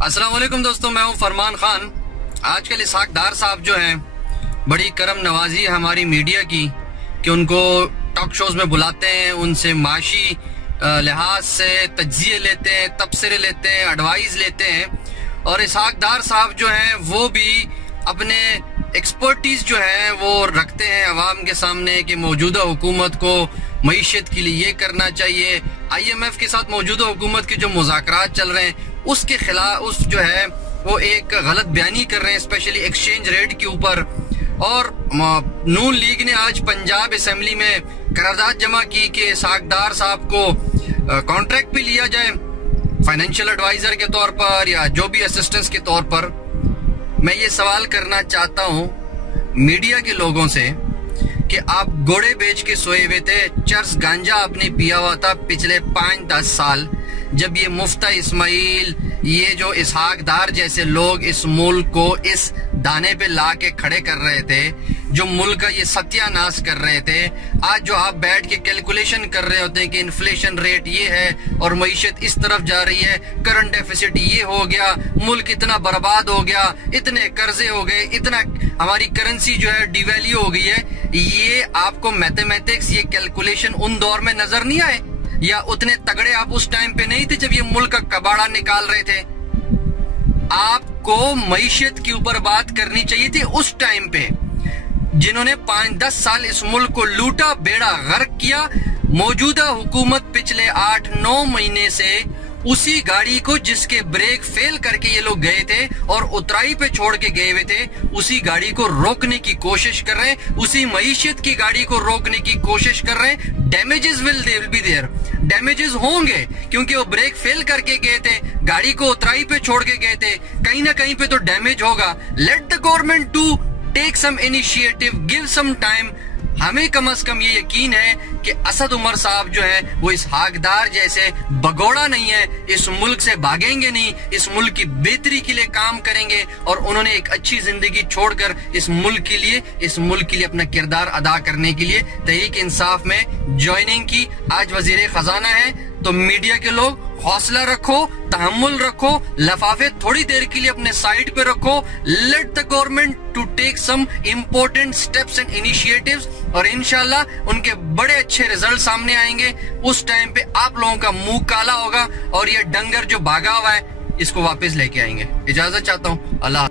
अस्सलाम वालेकुम दोस्तों, मैं हूं फरमान खान। आजकल इसहाक डार साहब जो हैं, बड़ी करम नवाजी है हमारी मीडिया की कि उनको टॉक शोज में बुलाते हैं, उनसे माशी लिहाज से तज्जिए लेते हैं, तबसरे लेते हैं, एडवाइस लेते हैं। और इसहाक डार साहब जो हैं वो भी अपने एक्सपर्टीज जो है वो रखते हैं अवाम के सामने कि मौजूदा हुकूमत को मईशत के लिए ये करना चाहिए। IMF के साथ मौजूदा हुकूमत के जो मुज़ाकरात चल रहे हैं उसके खिलाफ उस जो है वो एक गलत बयानी कर रहे हैं, स्पेशली एक्सचेंज रेट के ऊपर। और नून लीग ने आज पंजाब असेंबली में करारदाद जमा की कि इसहाक डार साहब को कॉन्ट्रैक्ट पे लिया जाए फाइनेंशियल एडवाइजर के तौर पर या जो भी असिस्टेंस के तौर पर। मैं ये सवाल करना चाहता हूँ मीडिया के लोगों से कि आप घोड़े बेच के सोए हुए थे, चर्स गांजा आपने पिया हुआ था पिछले 5-10 साल, जब ये मुफ्ता इस्माइल, ये जो इसहाक डार जैसे लोग इस मुल्क को इस दाने पे ला के खड़े कर रहे थे, जो मुल्क का ये सत्यानाश कर रहे थे। आज जो आप बैठ के कैलकुलेशन कर रहे होते हैं कि इन्फ्लेशन रेट ये है और मईशत इस तरफ जा रही है, करंट डेफिसिट ये हो गया, मुल्क इतना बर्बाद हो गया, इतने कर्जे हो गए, इतना हमारी करेंसी जो है डिवैल्यू हो गई है, ये आपको मैथमेटिक्स, ये कैलकुलेशन उन दौर में नजर नहीं आए? या उतने तगड़े आप उस टाइम पे नहीं थे जब ये मुल्क का कबाड़ा निकाल रहे थे? आपको मईशत के ऊपर बात करनी चाहिए थी उस टाइम पे, जिन्होंने 5-10 साल इस मुल्क को लूटा, बेड़ा गर्क किया। मौजूदा हुकूमत पिछले 8-9 महीने से उसी गाड़ी को जिसके ब्रेक फेल करके ये लोग गए थे और उतराई पे छोड़ के गए हुए थे, उसी गाड़ी को रोकने की कोशिश कर रहे हैं, उसी मईशत की गाड़ी को रोकने की कोशिश कर रहे हैं। Damages will be there, damages होंगे क्योंकि वो ब्रेक फेल करके गए थे, गाड़ी को उतराई पे छोड़ के गए थे, कहीं ना कहीं पे तो डैमेज होगा। Let the government to take some initiative, give some time. हमें कम से कम ये यकीन है कि असद उमर साहब जो है वो इसहाक डार जैसे बगोड़ा नहीं है, इस मुल्क से भागेंगे नहीं, इस मुल्क की बेहतरी के लिए काम करेंगे। और उन्होंने एक अच्छी जिंदगी छोड़कर इस मुल्क के लिए अपना किरदार अदा करने के लिए तहरीक इंसाफ में ज्वाइनिंग की। आज वजीर खजाना है, तो मीडिया के लोग हौसला रखो, तहम्मुल रखो, लफाफे थोड़ी देर के लिए अपने साइड पे रखो। Let the government to take some important steps and initiatives, और इंशाल्लाह उनके बड़े अच्छे रिजल्ट सामने आएंगे। उस टाइम पे आप लोगों का मुंह काला होगा और ये डंगर जो भागा हुआ है इसको वापस लेके आएंगे। इजाजत चाहता हूँ। अल्लाह।